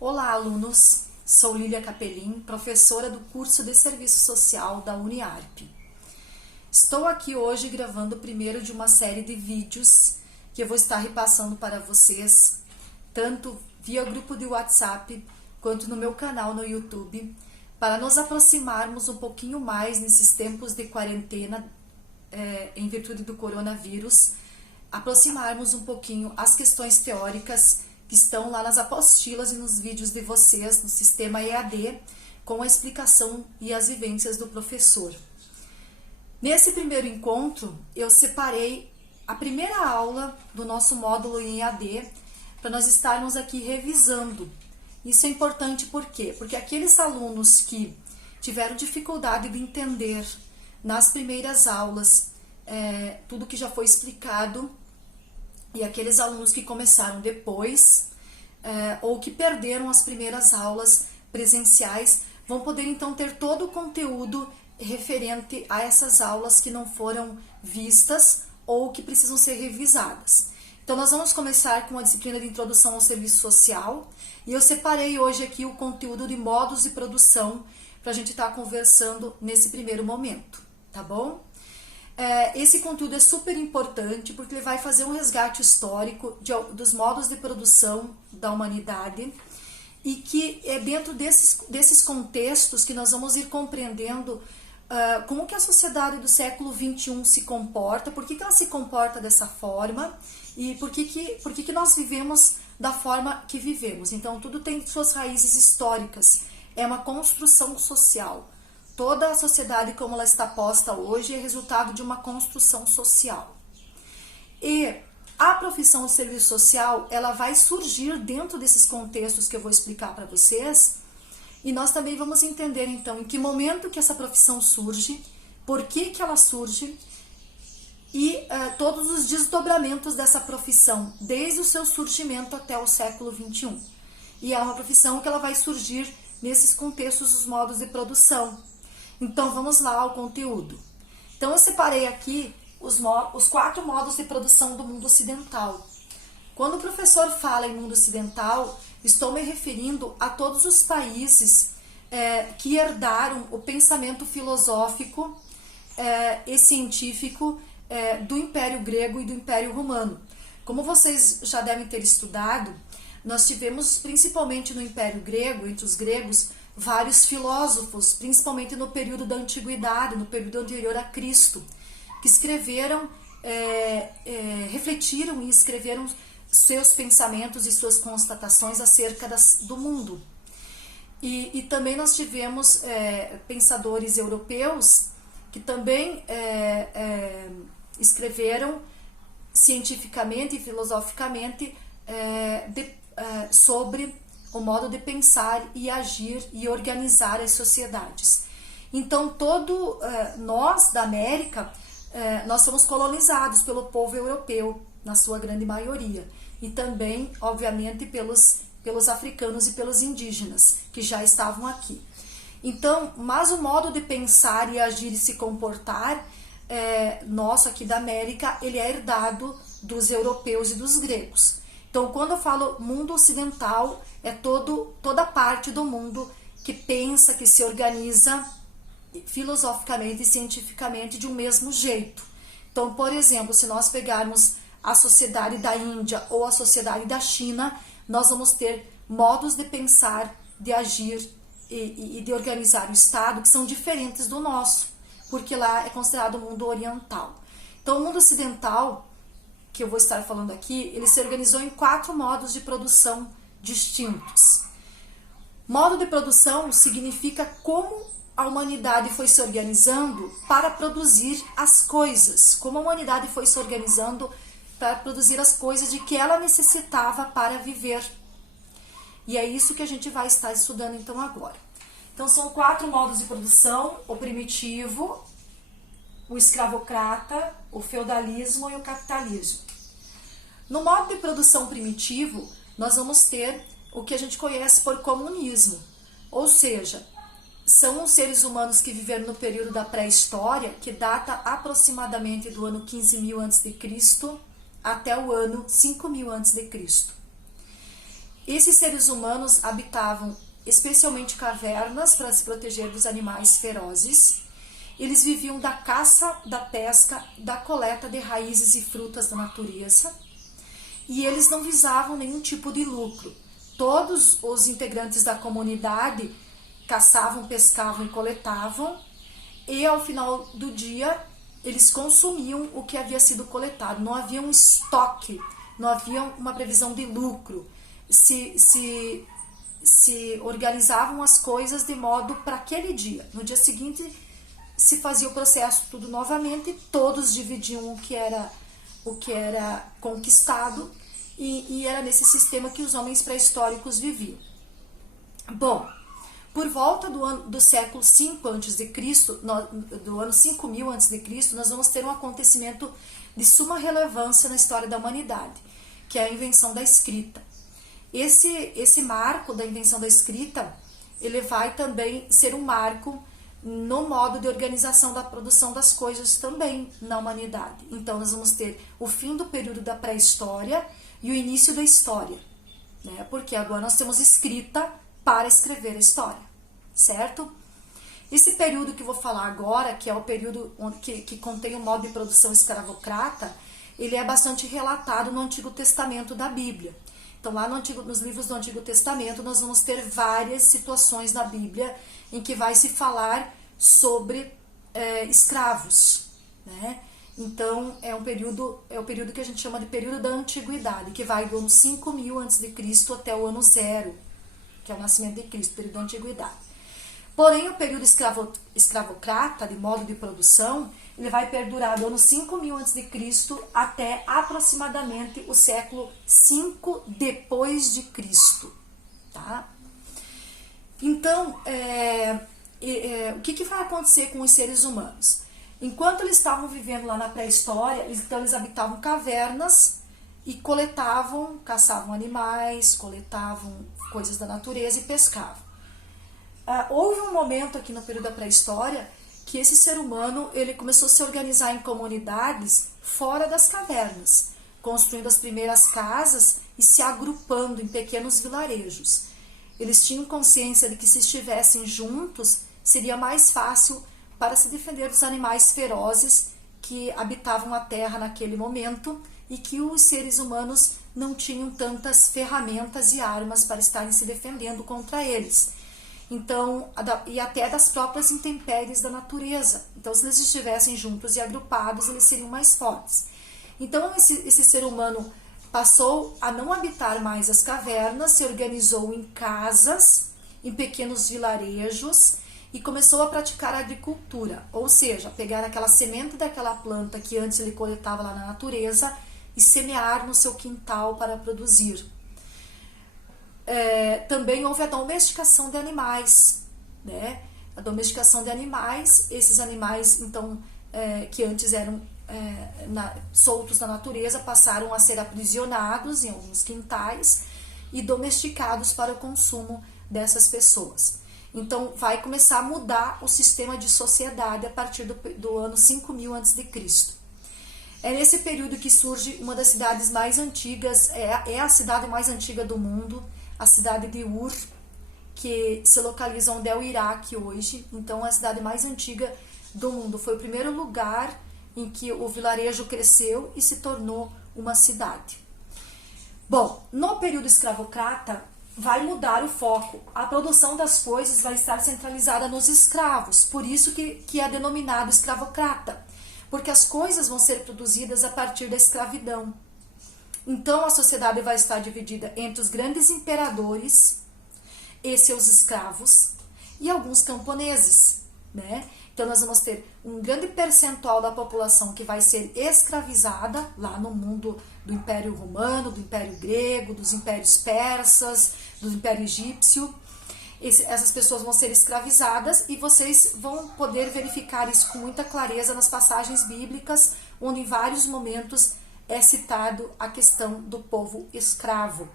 Olá, alunos! Sou Lília Capelin, professora do curso de Serviço Social da Uniarp. Estou aqui hoje gravando o primeiro de uma série de vídeos que eu vou estar repassando para vocês, tanto via grupo de WhatsApp quanto no meu canal no YouTube, para nos aproximarmos um pouquinho mais nesses tempos de quarentena em virtude do coronavírus, aproximarmos um pouquinho as questões teóricas que estão lá nas apostilas e nos vídeos de vocês no sistema EAD, com a explicação e as vivências do professor. Nesse primeiro encontro, eu separei a primeira aula do nosso módulo em EAD para nós estarmos aqui revisando. Isso é importante por quê? Porque aqueles alunos que tiveram dificuldade de entender nas primeiras aulas tudo que já foi explicado, e aqueles alunos que começaram depois ou que perderam as primeiras aulas presenciais vão poder então ter todo o conteúdo referente a essas aulas que não foram vistas ou que precisam ser revisadas. Então nós vamos começar com a disciplina de Introdução ao Serviço Social e eu separei hoje aqui o conteúdo de modos de produção para a gente estar conversando nesse primeiro momento, tá bom? Esse conteúdo é super importante porque ele vai fazer um resgate histórico dos modos de produção da humanidade e que é dentro desses contextos que nós vamos ir compreendendo como que a sociedade do século XXI se comporta, por que ela se comporta dessa forma e por que nós vivemos da forma que vivemos. Então tudo tem suas raízes históricas, é uma construção social. Toda a sociedade como ela está posta hoje é resultado de uma construção social. E a profissão de serviço social, ela vai surgir dentro desses contextos que eu vou explicar para vocês, e nós também vamos entender então em que momento que essa profissão surge, por que ela surge, e todos os desdobramentos dessa profissão, desde o seu surgimento até o século XXI. E é uma profissão que ela vai surgir nesses contextos dos modos de produção. Então vamos lá ao conteúdo. Então eu separei aqui os 4 modos de produção do mundo ocidental. Quando o professor fala em mundo ocidental, estou me referindo a todos os países que herdaram o pensamento filosófico e científico do Império Grego e do Império Romano. Como vocês já devem ter estudado, nós tivemos principalmente no Império Grego, entre os gregos, vários filósofos, principalmente no período da Antiguidade, no período anterior a Cristo, que escreveram, refletiram e escreveram seus pensamentos e suas constatações acerca do mundo. E também nós tivemos pensadores europeus que também escreveram cientificamente e filosoficamente sobre o modo de pensar e agir e organizar as sociedades. Então, nós da América, nós somos colonizados pelo povo europeu, na sua grande maioria, e também, obviamente, pelos africanos e pelos indígenas, que já estavam aqui. Então, mas o modo de pensar e agir e se comportar, nosso aqui da América, ele é herdado dos europeus e dos gregos. Então, quando eu falo mundo ocidental, é toda parte do mundo que pensa, que se organiza filosoficamente e cientificamente de um mesmo jeito. Então, por exemplo, se nós pegarmos a sociedade da Índia ou a sociedade da China, nós vamos ter modos de pensar, de agir e de organizar o Estado que são diferentes do nosso, porque lá é considerado o mundo oriental. Então, o mundo ocidental, que eu vou estar falando aqui, ele se organizou em 4 modos de produção distintos. Modo de produção significa como a humanidade foi se organizando para produzir as coisas, como a humanidade foi se organizando para produzir as coisas de que ela necessitava para viver. E é isso que a gente vai estar estudando então agora. Então são 4 modos de produção: o primitivo, o escravocrata, o feudalismo e o capitalismo. No modo de produção primitivo, nós vamos ter o que a gente conhece por comunismo, ou seja, são os seres humanos que viveram no período da pré-história, que data aproximadamente do ano 15.000 a.C. até o ano 5.000 a.C. Esses seres humanos habitavam especialmente cavernas para se proteger dos animais ferozes. Eles viviam da caça, da pesca, da coleta de raízes e frutas da natureza. E eles não visavam nenhum tipo de lucro. Todos os integrantes da comunidade caçavam, pescavam e coletavam. E ao final do dia, eles consumiam o que havia sido coletado. Não havia um estoque, não havia uma previsão de lucro. Se organizavam as coisas de modo para aquele dia. No dia seguinte se fazia o processo tudo novamente, todos dividiam o que era conquistado e era nesse sistema que os homens pré-históricos viviam. Bom, por volta do século 5 a.C., do ano 5000 a.C., nós vamos ter um acontecimento de suma relevância na história da humanidade, que é a invenção da escrita. Esse marco da invenção da escrita, ele vai também ser um marco no modo de organização da produção das coisas também na humanidade. Então nós vamos ter o fim do período da pré-história e o início da história, né? Porque agora nós temos escrita para escrever a história, certo? Esse período que eu vou falar agora, que é o período que contém o modo de produção escravocrata, ele é bastante relatado no Antigo Testamento da Bíblia. Então lá nos livros do Antigo Testamento nós vamos ter várias situações na Bíblia em que vai se falar sobre escravos, né? Então é o período que a gente chama de período da Antiguidade, que vai do ano 5000 a.C. até o ano 0, que é o nascimento de Cristo, período da Antiguidade. Porém, o período escravocrata, de modo de produção, ele vai perdurar do ano 5000 a.C. até aproximadamente o século 5 depois de Cristo, tá? Então, o que vai acontecer com os seres humanos? Enquanto eles estavam vivendo lá na pré-história, então eles habitavam cavernas e coletavam, caçavam animais, coletavam coisas da natureza e pescavam. Houve um momento aqui no período da pré-história que esse ser humano ele começou a se organizar em comunidades fora das cavernas, construindo as primeiras casas e se agrupando em pequenos vilarejos. Eles tinham consciência de que se estivessem juntos, seria mais fácil para se defender dos animais ferozes que habitavam a terra naquele momento e que os seres humanos não tinham tantas ferramentas e armas para estarem se defendendo contra eles. Então, e até das próprias intempéries da natureza. Então, se eles estivessem juntos e agrupados, eles seriam mais fortes. Então, esse ser humano passou a não habitar mais as cavernas, se organizou em casas, em pequenos vilarejos e começou a praticar a agricultura, ou seja, pegar aquela semente daquela planta que antes ele coletava lá na natureza e semear no seu quintal para produzir. Também houve a domesticação de animais, né? A domesticação de animais, esses animais então que antes eram soltos na natureza passaram a ser aprisionados em alguns quintais e domesticados para o consumo dessas pessoas. Então vai começar a mudar o sistema de sociedade a partir do ano 5000 a.C. É nesse período que surge uma das cidades mais antigas, é a cidade mais antiga do mundo, a cidade de Ur, que se localiza onde é o Iraque hoje. Então é a cidade mais antiga do mundo. Foi o primeiro lugar em que o vilarejo cresceu e se tornou uma cidade. Bom, no período escravocrata vai mudar o foco. A produção das coisas vai estar centralizada nos escravos, por isso que é denominado escravocrata, porque as coisas vão ser produzidas a partir da escravidão. Então a sociedade vai estar dividida entre os grandes imperadores e seus escravos e alguns camponeses, né? Então nós vamos ter um grande percentual da população que vai ser escravizada lá no mundo do Império Romano, do Império Grego, dos Impérios Persas, do Império Egípcio. Essas pessoas vão ser escravizadas e vocês vão poder verificar isso com muita clareza nas passagens bíblicas, onde em vários momentos é citado a questão do povo escravo.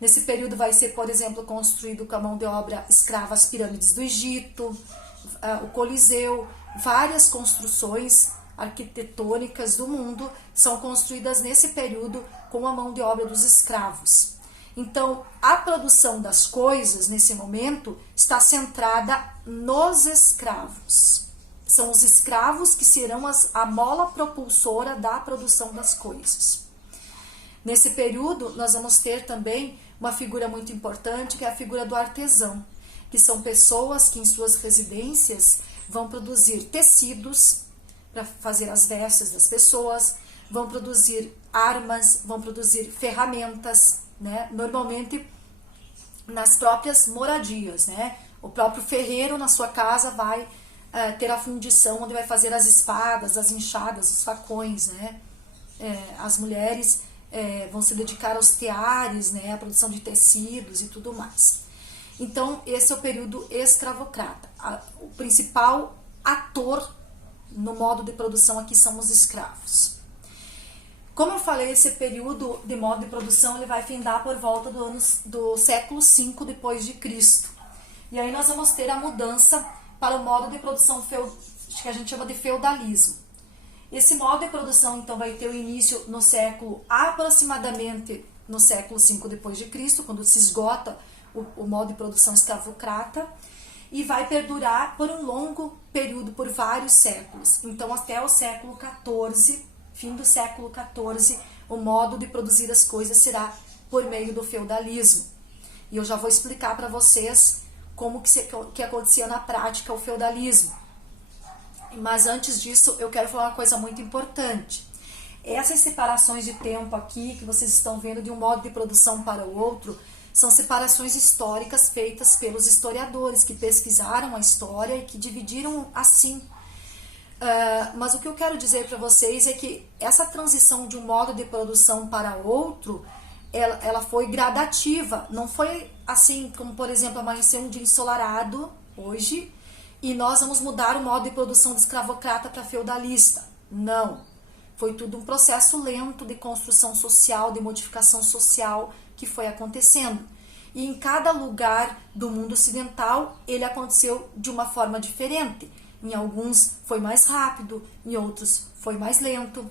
Nesse período vai ser, por exemplo, construído com a mão de obra escrava as pirâmides do Egito, o Coliseu, várias construções arquitetônicas do mundo são construídas nesse período com a mão de obra dos escravos. Então, a produção das coisas, nesse momento, está centrada nos escravos. São os escravos que serão a mola propulsora da produção das coisas. Nesse período, nós vamos ter também uma figura muito importante, que é a figura do artesão, que são pessoas que em suas residências vão produzir tecidos para fazer as vestes das pessoas, vão produzir armas, vão produzir ferramentas, né? Normalmente nas próprias moradias, né? O próprio ferreiro na sua casa vai ter a fundição onde vai fazer as espadas, as enxadas, os facões, né? As mulheres vão se dedicar aos teares, né? A produção de tecidos e tudo mais. Então, esse é o período escravocrata. O principal ator no modo de produção aqui são os escravos. Como eu falei, esse período de modo de produção ele vai findar por volta do século V depois de Cristo. E aí nós vamos ter a mudança para o modo de produção que a gente chama de feudalismo. Esse modo de produção então vai ter o início no século aproximadamente no século V depois de Cristo, quando se esgota o modo de produção escravocrata, e vai perdurar por um longo período, por vários séculos. Então até o século XIV, fim do século XIV, o modo de produzir as coisas será por meio do feudalismo. E eu já vou explicar para vocês como que acontecia na prática o feudalismo. Mas antes disso, eu quero falar uma coisa muito importante. Essas separações de tempo aqui, que vocês estão vendo de um modo de produção para o outro, são separações históricas feitas pelos historiadores que pesquisaram a história e que dividiram assim. Mas o que eu quero dizer para vocês é que essa transição de um modo de produção para outro, ela foi gradativa, não foi assim como, por exemplo, amanhecer um dia ensolarado hoje e nós vamos mudar o modo de produção de escravocrata para feudalista. Não, foi tudo um processo lento de construção social, de modificação social que foi acontecendo. E em cada lugar do mundo ocidental ele aconteceu de uma forma diferente. Em alguns foi mais rápido, em outros foi mais lento.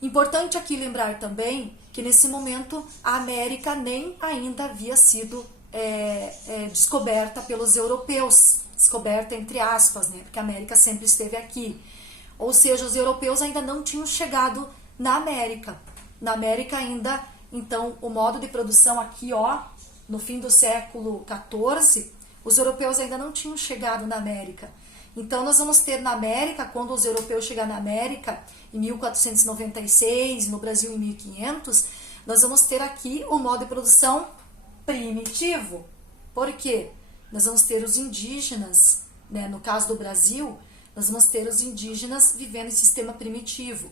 Importante aqui lembrar também que nesse momento a América nem ainda havia sido descoberta pelos europeus, descoberta entre aspas, né? Porque a América sempre esteve aqui. Ou seja, os europeus ainda não tinham chegado na América. Na América ainda, então, o modo de produção aqui, ó, no fim do século XIV, os europeus ainda não tinham chegado na América. Então, nós vamos ter na América, quando os europeus chegarem na América, em 1496, no Brasil em 1500, nós vamos ter aqui o modo de produção primitivo. Por quê? Nós vamos ter os indígenas, né? No caso do Brasil, nós vamos ter os indígenas vivendo em sistema primitivo.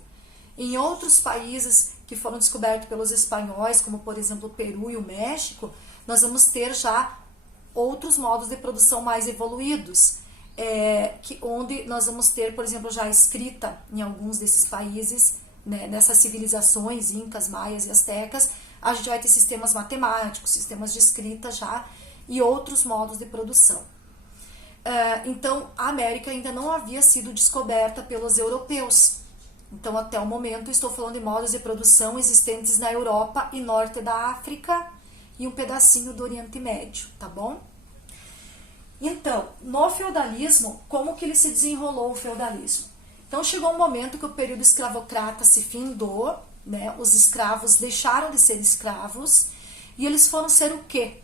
Em outros países que foram descobertos pelos espanhóis, como por exemplo o Peru e o México, nós vamos ter já outros modos de produção mais evoluídos. Onde nós vamos ter, por exemplo, já escrita em alguns desses países, né, nessas civilizações, incas, maias e astecas, a gente vai ter sistemas matemáticos, sistemas de escrita já e outros modos de produção. Então, a América ainda não havia sido descoberta pelos europeus. Então, até o momento, estou falando de modos de produção existentes na Europa e norte da África e um pedacinho do Oriente Médio, tá bom? Então, no feudalismo, como que ele se desenrolou o feudalismo? Então, chegou um momento que o período escravocrata se findou, né? Os escravos deixaram de ser escravos e eles foram ser o quê?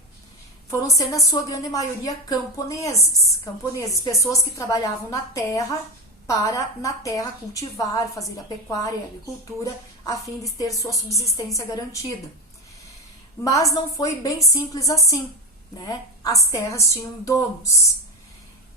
Foram ser, na sua grande maioria, camponeses, pessoas que trabalhavam na terra para, na terra, cultivar, fazer a pecuária e a agricultura, a fim de ter sua subsistência garantida. Mas não foi bem simples assim, né? As terras tinham donos.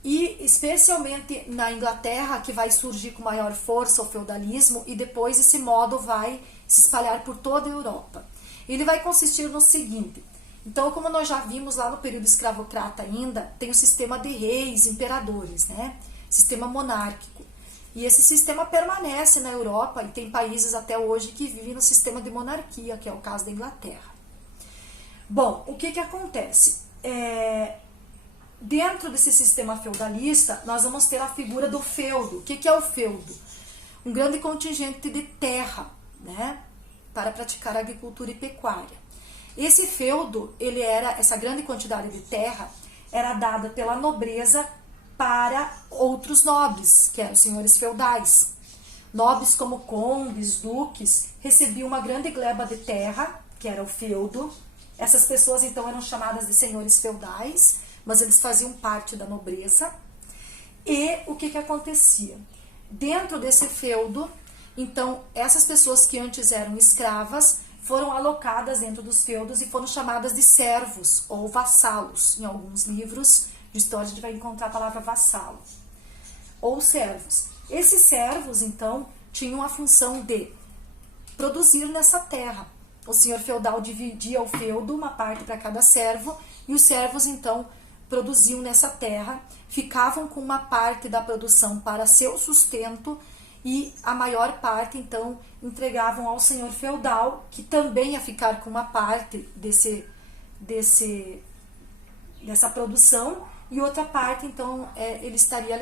E especialmente na Inglaterra, que vai surgir com maior força o feudalismo, e depois esse modo vai se espalhar por toda a Europa. Ele vai consistir no seguinte: então, como nós já vimos lá no período escravocrata ainda, tem o sistema de reis, imperadores, né? Sistema monárquico. E esse sistema permanece na Europa e tem países até hoje que vivem no sistema de monarquia, que é o caso da Inglaterra. Bom, o que acontece? Dentro desse sistema feudalista, nós vamos ter a figura do feudo. O que é o feudo? Um grande contingente de terra, né, para praticar agricultura e pecuária. Esse feudo, essa grande quantidade de terra era dada pela nobreza para outros nobres, que eram os senhores feudais. Nobres como condes, duques, recebiam uma grande gleba de terra, que era o feudo. Essas pessoas então eram chamadas de senhores feudais, mas eles faziam parte da nobreza. E o que acontecia? Dentro desse feudo, então, essas pessoas que antes eram escravas foram alocadas dentro dos feudos e foram chamadas de servos ou vassalos. Em alguns livros de história a gente vai encontrar a palavra vassalo ou servos. Esses servos, então, tinham a função de produzir nessa terra. O senhor feudal dividia o feudo, uma parte para cada servo, e os servos, então, produziam nessa terra, ficavam com uma parte da produção para seu sustento e a maior parte, então, entregavam ao senhor feudal, que também ia ficar com uma parte dessa produção, e outra parte, então, ele estaria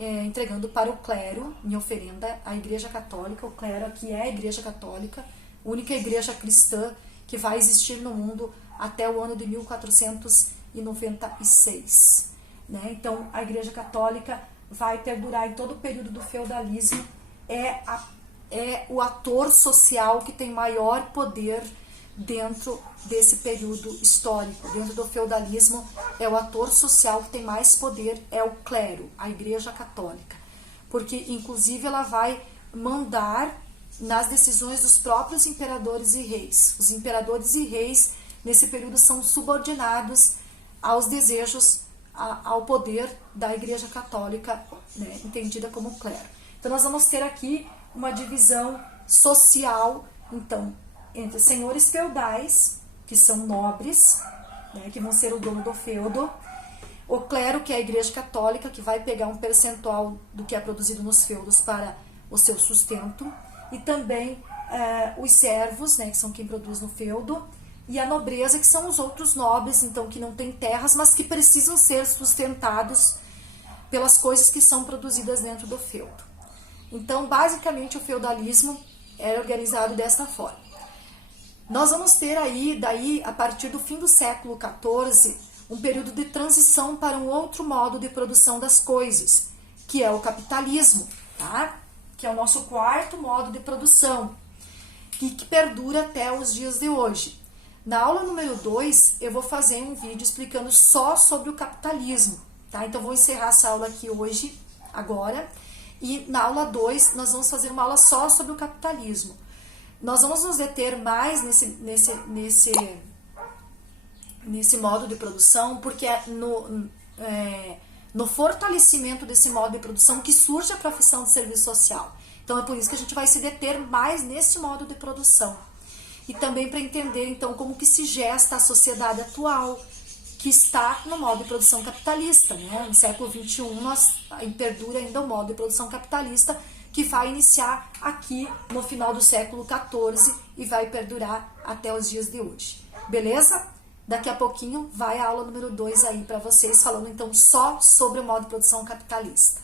entregando para o clero, em oferenda, à Igreja Católica. O clero aqui é a Igreja Católica, única igreja cristã que vai existir no mundo até o ano de 1496. Né? Então, a Igreja Católica vai perdurar em todo o período do feudalismo, é o ator social que tem maior poder dentro desse período histórico. Dentro do feudalismo, é o ator social que tem mais poder, é o clero, a Igreja Católica. Porque, inclusive, ela vai mandar nas decisões dos próprios imperadores e reis. Os imperadores e reis, nesse período, são subordinados aos desejos, ao poder da Igreja Católica, né, entendida como clero. Então, nós vamos ter aqui uma divisão social, então, entre senhores feudais, que são nobres, né, que vão ser o dono do feudo, o clero, que é a Igreja Católica, que vai pegar um percentual do que é produzido nos feudos para o seu sustento, e também os servos, né, que são quem produz no feudo, e a nobreza, que são os outros nobres, então, que não têm terras, mas que precisam ser sustentados pelas coisas que são produzidas dentro do feudo. Então, basicamente, o feudalismo era organizado dessa forma. Nós vamos ter aí, daí, a partir do fim do século XIV, um período de transição para um outro modo de produção das coisas, que é o capitalismo, tá? Que é o nosso quarto modo de produção, e que perdura até os dias de hoje. Na aula número 2, eu vou fazer um vídeo explicando só sobre o capitalismo, tá? Então, vou encerrar essa aula aqui hoje, agora, e na aula 2, nós vamos fazer uma aula só sobre o capitalismo. Nós vamos nos deter mais nesse modo de produção, porque é no fortalecimento desse modo de produção que surge a profissão de serviço social. Então, é por isso que a gente vai se deter mais nesse modo de produção. E também para entender, então, como que se gesta a sociedade atual, que está no modo de produção capitalista, né? No século XXI, perdura ainda o modo de produção capitalista, que vai iniciar aqui no final do século XIV e vai perdurar até os dias de hoje. Beleza? Daqui a pouquinho vai a aula número 2 aí para vocês, falando então só sobre o modo de produção capitalista.